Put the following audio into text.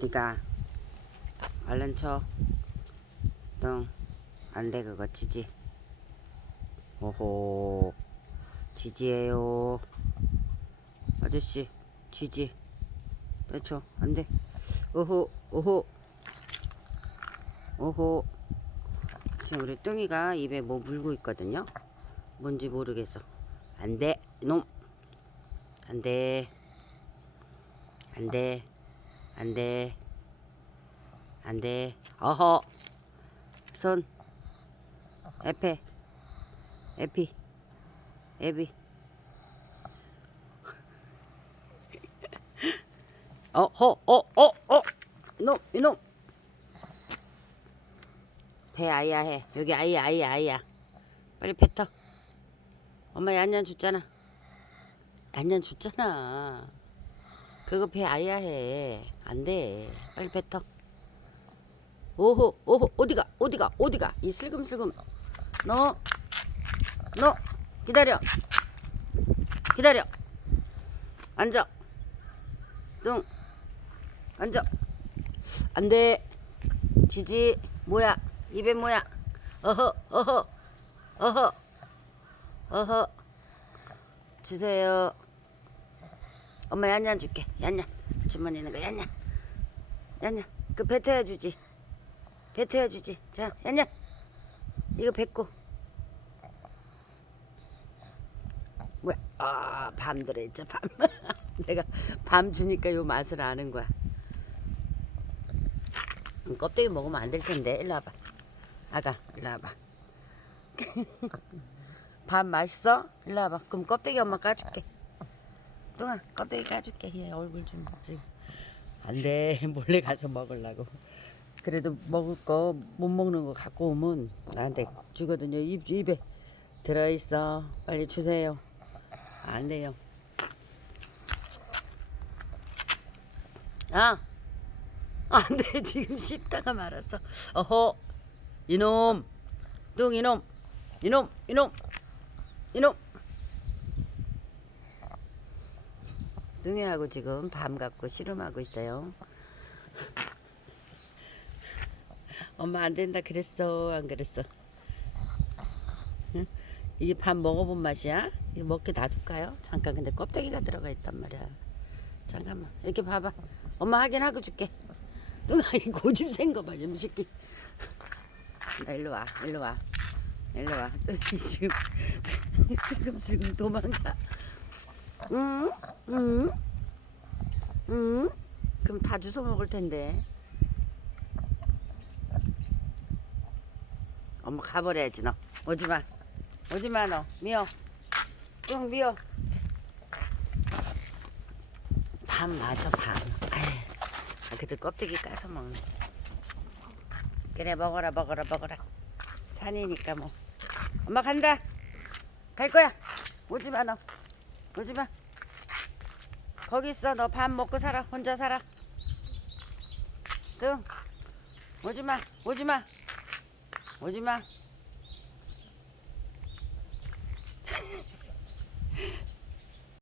어디가? 얼른 쳐. 똥. 안 돼, 그거 지지. 오호. 지지예요. 아저씨, 지지. 빼쳐. 안 돼. 오호, 오호. 오호. 지금 우리 뚱이가 입에 뭐 물고 있거든요. 뭔지 모르겠어. 안 돼, 이놈. 안 돼. 안 돼. 안 돼. 안 돼. 어허. 손. 에페. 에피. 에비. 어허. 어, 어, 어. 이놈, 이놈. 배 아이야 해. 여기 아이야, 아이야, 아이야. 빨리 뱉어. 엄마 얀얀 줬잖아. 얀얀 줬잖아. 그거 배 아야 해. 안 돼. 빨리 뱉어. 오호, 오호, 어디가, 어디가, 어디가. 이 슬금슬금. 너, 너, 기다려. 기다려. 앉아. 뚱. 앉아. 안 돼. 지지. 뭐야. 입에 뭐야. 어허, 어허, 어허, 어허. 주세요. 엄마 얀얀 줄게. 얀얀. 주머니에 있는 거 얀얀. 얀얀. 그 뱉어야 주지. 뱉어야 주지. 자, 얀얀. 이거 뱉고. 뭐야? 아, 밤 들어있죠, 밤. 내가 밤 주니까 요 맛을 아는 거야. 음, 껍데기 먹으면 안 될 텐데. 일로 와봐. 아가, 일로 와봐. 밥 맛있어? 일로 와봐. 그럼 껍데기 엄마 까줄게. 뚱아 껍데기 까줄게. 얘 얼굴 좀 지금 안돼. 몰래 가서 먹으려고. 그래도 먹을 거 못 먹는 거 갖고 오면 나한테 주거든요. 입, 입에 들어있어. 빨리 주세요. 안 돼요. 아! 안돼. 지금 씹다가 말았어. 어허. 이놈. 뚱 이놈. 이놈 이놈. 이놈 뚱이하고 지금 밤 갖고 씨름하고 있어요. 엄마 안 된다 그랬어 안 그랬어? 응? 이게 밥 먹어본 맛이야? 이거 먹게 놔둘까요? 잠깐 근데 껍데기가 들어가 있단 말이야. 잠깐만 이렇게 봐봐. 엄마 하긴 하고 줄게. 뚱아 이 고집 센거 봐, 좀 새끼. 나 일로 와, 일로 와, 일로 와. 지금 지금 지금 도망가. 응? 응? 응? 그럼 다 주워 먹을 텐데. 엄마 가버려야지 너. 오지 마. 오지 마 너. 미워. 응 미워. 밤 맞아 밤. 아이, 아, 그래도 껍데기 까서 먹네. 그래 먹어라 먹어라 먹어라. 산이니까 뭐. 엄마 간다. 갈 거야. 오지 마 너. 오지 마. 거기 있어. 너 밥 먹고 살아. 혼자 살아. 등. 오지 마. 오지 마. 오지 마.